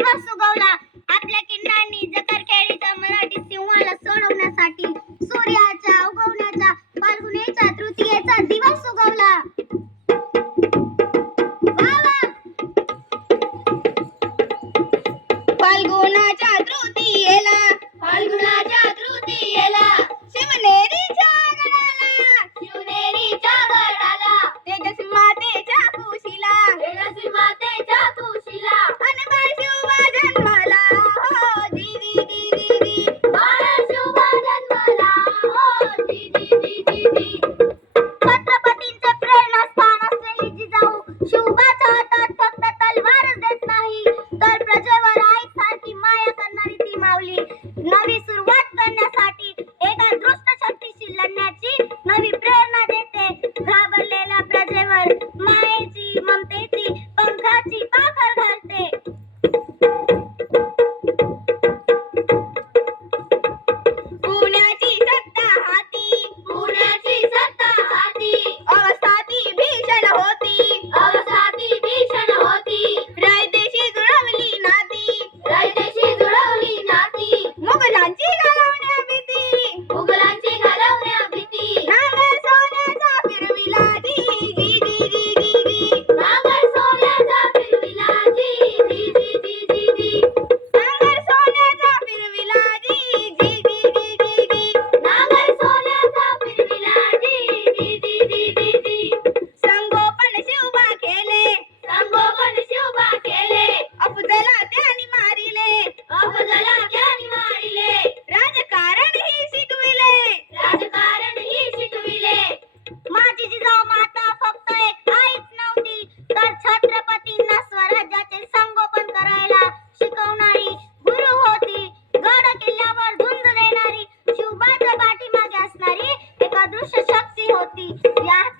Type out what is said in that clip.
दिवस उगवला आपल्या किरणांनी जकरखेडीच्या मराठी सिंहाला सोडवण्यासाठी. सूर्याच्या उगवण्याचा फाल्गुनेच्या तृतीयेचा दिवस उगवला फाल्गुनाच्या तृतीयेला. फाल्गुनाच्या तृतीयेला. शिवनेरीच्या 我滴 Yeah.